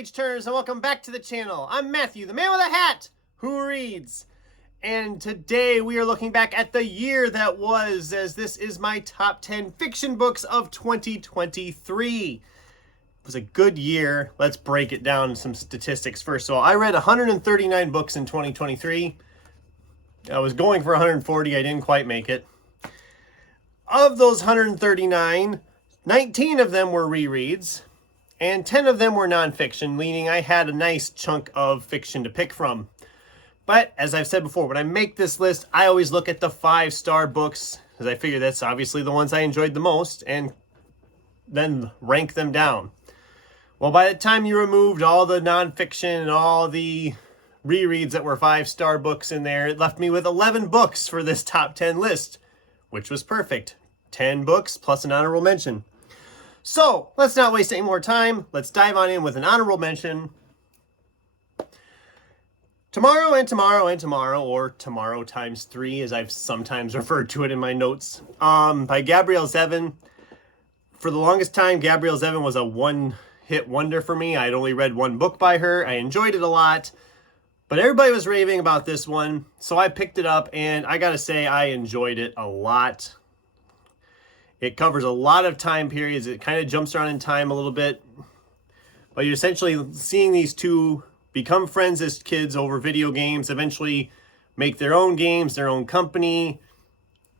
page turners, and welcome back to the channel. I'm Matthew, the man with a hat who reads. And today we are looking back at the year that was, as this is my top 10 fiction books of 2023. It was a good year. Let's break it down some statistics first of all. I read 139 books in 2023. I was going for 140. I didn't quite make it. Of those 139, 19 of them were rereads. And 10 of them were nonfiction, meaning I had a nice chunk of fiction to pick from. But as I've said before, when I make this list, I always look at the 5-star books, because I figure that's obviously the ones I enjoyed the most, and then rank them down. Well, by the time you removed all the nonfiction and all the rereads that were 5-star books in there, it left me with 11 books for this top 10 list, which was perfect. 10 books plus an honorable mention. So, let's not waste any more time. Let's dive on in with an honorable mention. Tomorrow and Tomorrow and Tomorrow, or Tomorrow times 3, as I've sometimes referred to it in my notes, by Gabrielle Zevin. For the longest time, Gabrielle Zevin was a one-hit wonder for me. I'd only read one book by her. I enjoyed it a lot, but everybody was raving about this one, so I picked it up, and I gotta say, I enjoyed it a lot. It covers a lot of time periods. It kind of jumps around in time a little bit. But you're essentially seeing these two become friends as kids over video games, eventually make their own games, their own company.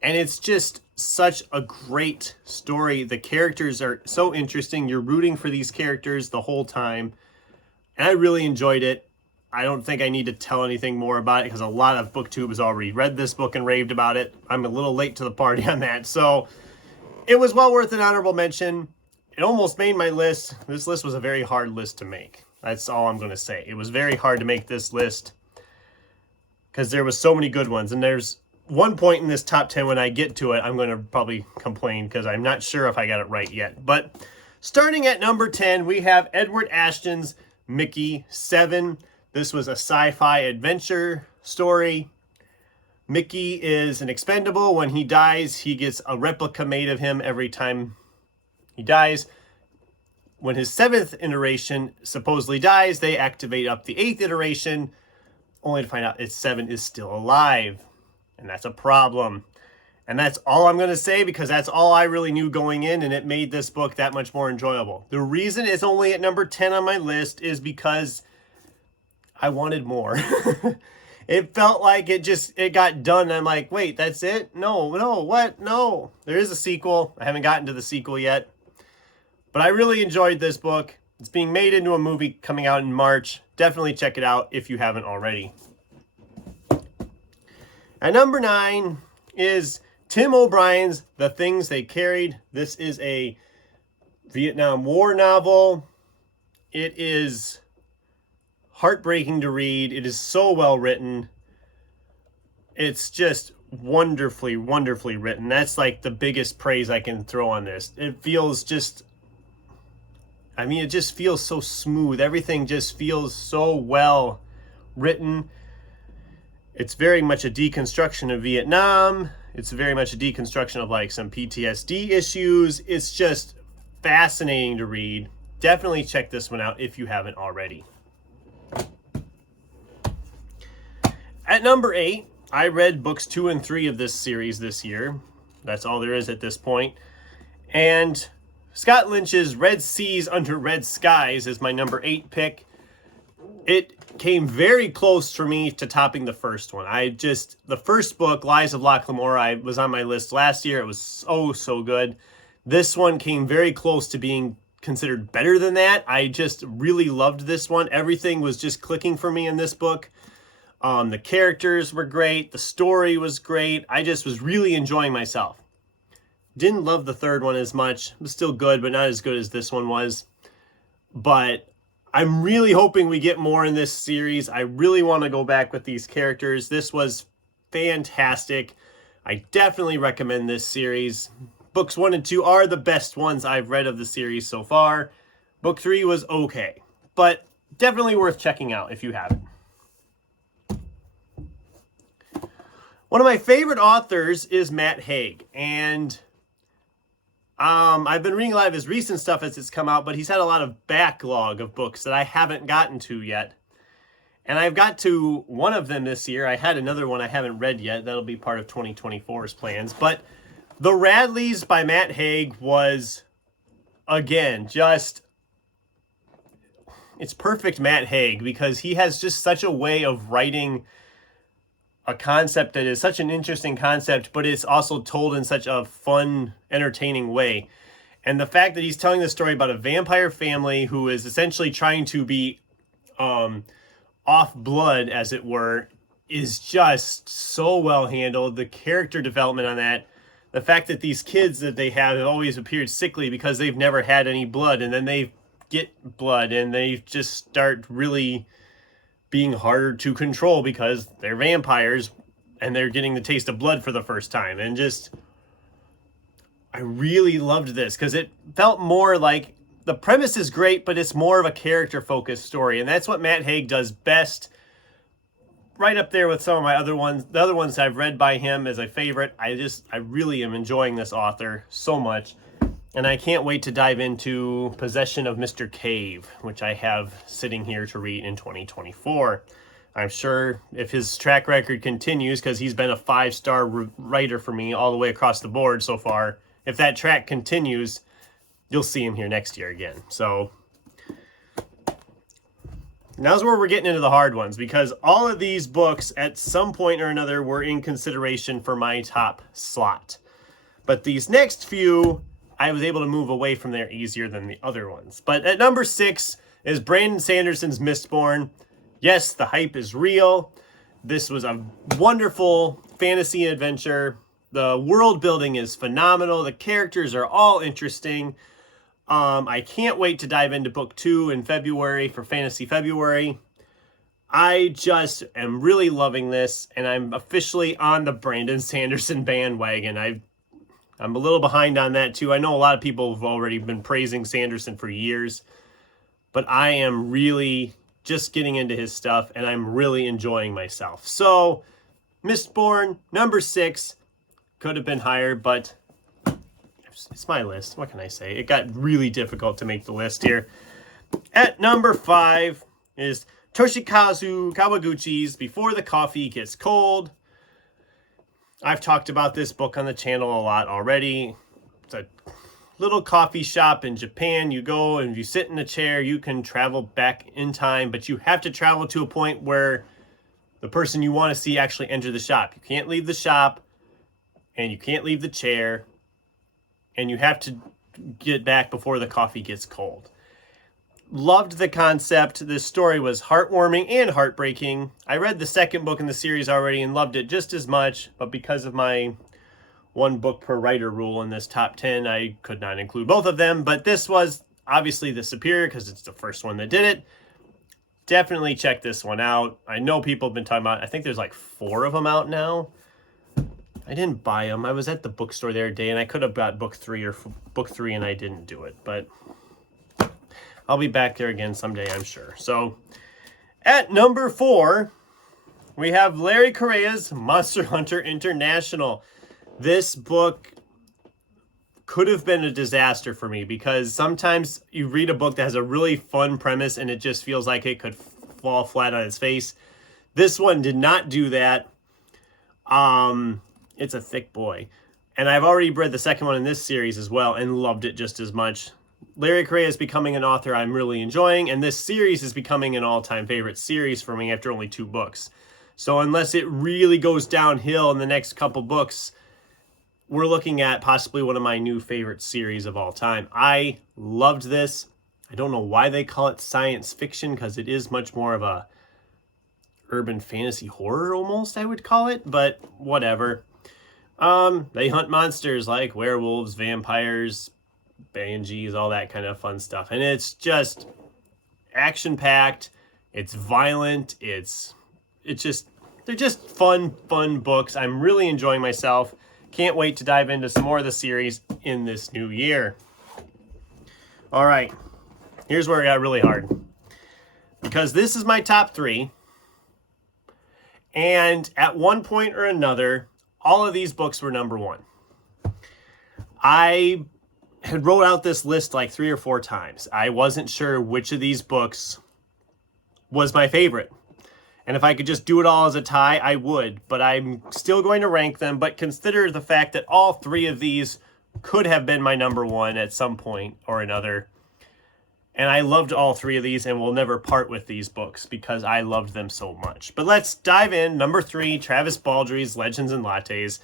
And it's just such a great story. The characters are so interesting. You're rooting for these characters the whole time. And I really enjoyed it. I don't think I need to tell anything more about it because a lot of BookTube has already read this book and raved about it. I'm a little late to the party on that. So it was well worth an honorable mention. It almost made my list. This list was a very hard list to make. That's all I'm going to say. It was very hard to make this list because there was so many good ones. And there's one point in this top 10 when I get to it, I'm going to probably complain because I'm not sure if I got it right yet. But starting at number 10, we have Edward Ashton's Mickey 7. This was a sci-fi adventure story. Mickey is an expendable. When he dies, he gets a replica made of him every time he dies. When his 7th iteration supposedly dies, they activate up the 8th iteration, only to find out its 7 is still alive. And that's a problem. And that's all I'm going to say because that's all I really knew going in, and it made this book that much more enjoyable. The reason it's only at number 10 on my list is because I wanted more. It felt like it got done. And I'm like, wait, that's it? No, what? No. There is a sequel. I haven't gotten to the sequel yet. But I really enjoyed this book. It's being made into a movie coming out in March. Definitely check it out if you haven't already. At number 9 is Tim O'Brien's The Things They Carried. This is a Vietnam War novel. It is heartbreaking to read. It is so well written. It's just wonderfully, wonderfully written. That's like the biggest praise I can throw on this. It feels just, it just feels so smooth. Everything just feels so well written. It's very much a deconstruction of Vietnam. It's very much a deconstruction of like some PTSD issues. It's just fascinating to read. Definitely check this one out if you haven't already. At number 8, I read books 2 and 3 of this series this year. That's all there is at this point. And Scott Lynch's Red Seas Under Red Skies is my number 8 pick. It came very close for me to topping the first one. The first book, Lies of Locke Lamora, was on my list last year. It was so good. This one came very close to being considered better than that. I just really loved this one. Everything was just clicking for me in this book. The characters were great. The story was great. I just was really enjoying myself. Didn't love the third one as much. It was still good, but not as good as this one was. But I'm really hoping we get more in this series. I really want to go back with these characters. This was fantastic. I definitely recommend this series. Books 1 and 2 are the best ones I've read of the series so far. Book 3 was okay, but definitely worth checking out if you haven't. One of my favorite authors is Matt Haig, and I've been reading a lot of his recent stuff as it's come out, but he's had a lot of backlog of books that I haven't gotten to yet. And I've got to one of them this year. I had another one I haven't read yet. That'll be part of 2024's plans. But The Radleys by Matt Haig was, again, just... it's perfect Matt Haig, because he has just such a way of writing a concept that is such an interesting concept, but it's also told in such a fun, entertaining way. And the fact that he's telling the story about a vampire family who is essentially trying to be off blood, as it were, is just so well handled. The character development on that, the fact that these kids that they have always appeared sickly because they've never had any blood, and then they get blood and they just start really being harder to control because they're vampires and they're getting the taste of blood for the first time. And just, I really loved this because it felt more like, the premise is great, but it's more of a character-focused story. And that's what Matt Haig does best. Right up there with some of my other ones. The other ones I've read by him as a favorite. I really am enjoying this author so much. And I can't wait to dive into Possession of Mr. Cave, which I have sitting here to read in 2024. I'm sure if his track record continues, because he's been a 5-star writer for me all the way across the board so far, if that track continues, you'll see him here next year again. So now's where we're getting into the hard ones, because all of these books at some point or another were in consideration for my top slot. But these next few, I was able to move away from there easier than the other ones. But at number 6 is Brandon Sanderson's Mistborn. Yes, the hype is real. This was a wonderful fantasy adventure. The world building is phenomenal. The characters are all interesting. I can't wait to dive into book 2 in February for Fantasy February. I just am really loving this, and I'm officially on the Brandon Sanderson bandwagon. I'm a little behind on that too. I know a lot of people have already been praising Sanderson for years, but I am really just getting into his stuff, and I'm really enjoying myself. So, Mistborn, number 6, could have been higher, but it's my list. What can I say? It got really difficult to make the list here. At number 5 is Toshikazu Kawaguchi's Before the Coffee Gets Cold. I've talked about this book on the channel a lot already. It's a little coffee shop in Japan. You go and you sit in a chair, you can travel back in time, but you have to travel to a point where the person you want to see actually enter the shop. You can't leave the shop, and you can't leave the chair, and you have to get back before the coffee gets cold. Loved the concept. This story was heartwarming and heartbreaking. I read the second book in the series already and loved it just as much, but because of my 1 book per writer rule in this top 10, I could not include both of them, but this was obviously the superior because it's the first one that did it. Definitely check this one out. I know people have been talking about, I think there's like 4 of them out now. I didn't buy them. I was at the bookstore the other day, and I could have got book 3 and I didn't do it, but I'll be back there again someday, I'm sure. So, at number 4, we have Larry Correia's Monster Hunter International. This book could have been a disaster for me, because sometimes you read a book that has a really fun premise and it just feels like it could fall flat on its face. This one did not do that. It's a thick boy. And I've already read the second one in this series as well and loved it just as much. Larry Correia is becoming an author I'm really enjoying, and this series is becoming an all-time favorite series for me after only 2 books. So unless it really goes downhill in the next couple books, we're looking at possibly one of my new favorite series of all time. I loved this. I don't know why they call it science fiction, because it is much more of a urban fantasy horror almost, I would call it, but whatever. They hunt monsters like werewolves, vampires, banshees, all that kind of fun stuff. And it's just action-packed. It's violent. They're just fun books. I'm really enjoying myself. Can't wait to dive into some more of the series in this new year. All right, here's where it got really hard, because this is my top 3. And at one point or another, all of these books were number 1. I had wrote out this list like 3 or 4 times. I wasn't sure which of these books was my favorite. And if I could just do it all as a tie, I would. But I'm still going to rank them. But consider the fact that all 3 of these could have been my number 1 at some point or another. And I loved all 3 of these and will never part with these books because I loved them so much. But let's dive in. Number 3, Travis Baldrey's Legends and Lattes.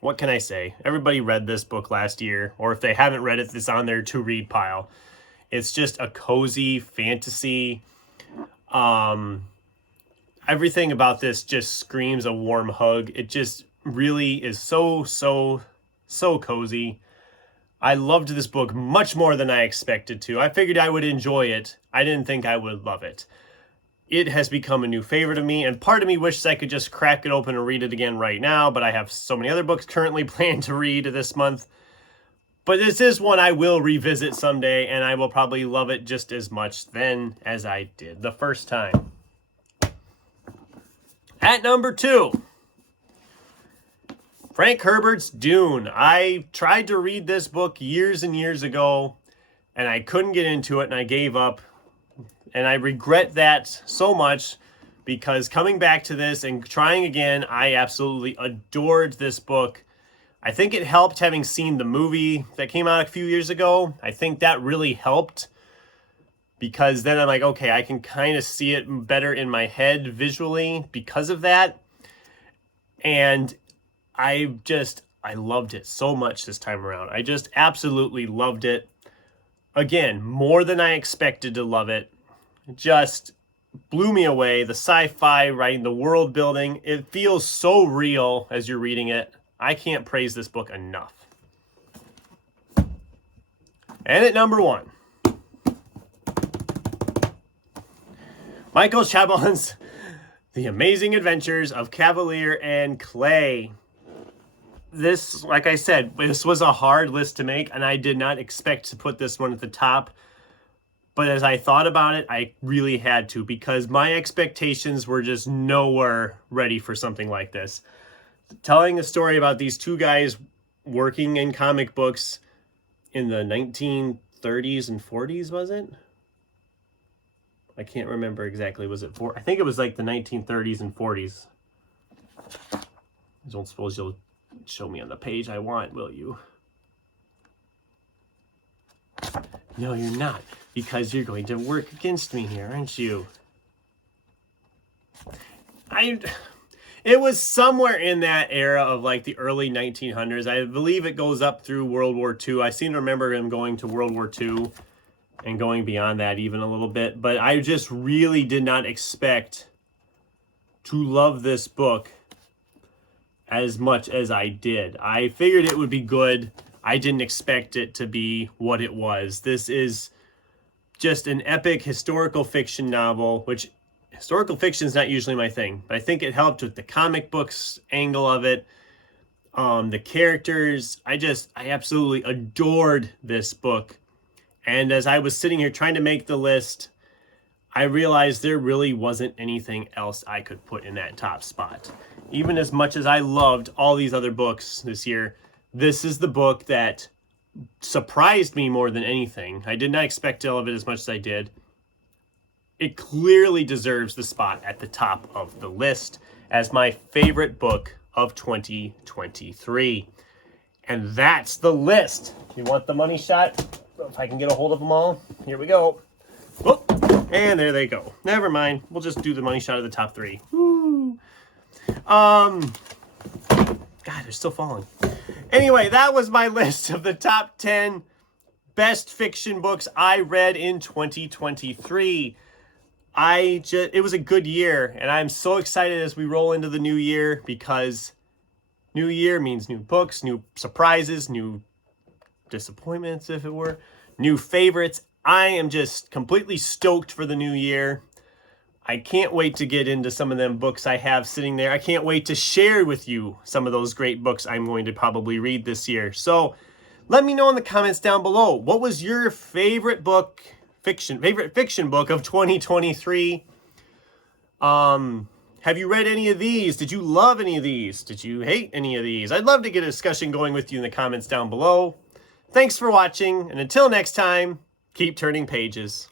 What can I say? Everybody read this book last year. Or if they haven't read it, it's on their to-read pile. It's just a cozy fantasy. Everything about this just screams a warm hug. It just really is so cozy. I loved this book much more than I expected to. I figured I would enjoy it. I didn't think I would love it. It has become a new favorite of me, and part of me wishes I could just crack it open and read it again right now, but I have so many other books currently planned to read this month. But this is one I will revisit someday, and I will probably love it just as much then as I did the first time. At number 2, Frank Herbert's Dune. I tried to read this book years and years ago, and I couldn't get into it, and I gave up. And I regret that so much because coming back to this and trying again, I absolutely adored this book. I think it helped having seen the movie that came out a few years ago. I think that really helped because then I'm like, okay, I can kind of see it better in my head visually because of that. And I loved it so much this time around. I just absolutely loved it. Again, more than I expected to love it. Just blew me away. The sci-fi writing, the world building, it feels so real as you're reading it. I can't praise this book enough. And at number 1, Michael Chabon's The Amazing Adventures of Kavalier and Clay. This, like I said, this was a hard list to make, and I did not expect to put this one at the top. But as I thought about it, I really had to because my expectations were just nowhere ready for something like this. Telling a story about these 2 guys working in comic books in the 1930s and 40s, was it? I can't remember exactly. Was it I think it was like the 1930s and 40s. I don't suppose you'll show me on the page I want, will you? No, you're not. Because you're going to work against me here, aren't you? It was somewhere in that era of like the early 1900s. I believe it goes up through World War II. I seem to remember him going to World War II and going beyond that even a little bit. But I just really did not expect to love this book as much as I did. I figured it would be good. I didn't expect it to be what it was. This is just an epic historical fiction novel, which historical fiction is not usually my thing, but I think it helped with the comic books angle of it. The characters, I absolutely adored this book. And as I was sitting here trying to make the list, I realized there really wasn't anything else I could put in that top spot. Even as much as I loved all these other books this year, this is the book that surprised me more than anything. I did not expect to love it as much as I did. It clearly deserves the spot at the top of the list as my favorite book of 2023. And that's the list. You want the money shot? If I can get a hold of them all. Here we go. Oh, and there they go. Never mind. We'll just do the money shot of the top 3. Woo. God, they're still falling. Anyway, that was my list of the top 10 best fiction books I read in 2023. It was a good year, and I'm so excited as we roll into the new year because new year means new books, new surprises, new disappointments, if it were, new favorites. I am just completely stoked for the new year. I can't wait to get into some of them books I have sitting there. I can't wait to share with you some of those great books I'm going to probably read this year. So let me know in the comments down below. What was your favorite favorite fiction book of 2023? Have you read any of these? Did you love any of these? Did you hate any of these? I'd love to get a discussion going with you in the comments down below. Thanks for watching, and until next time, keep turning pages.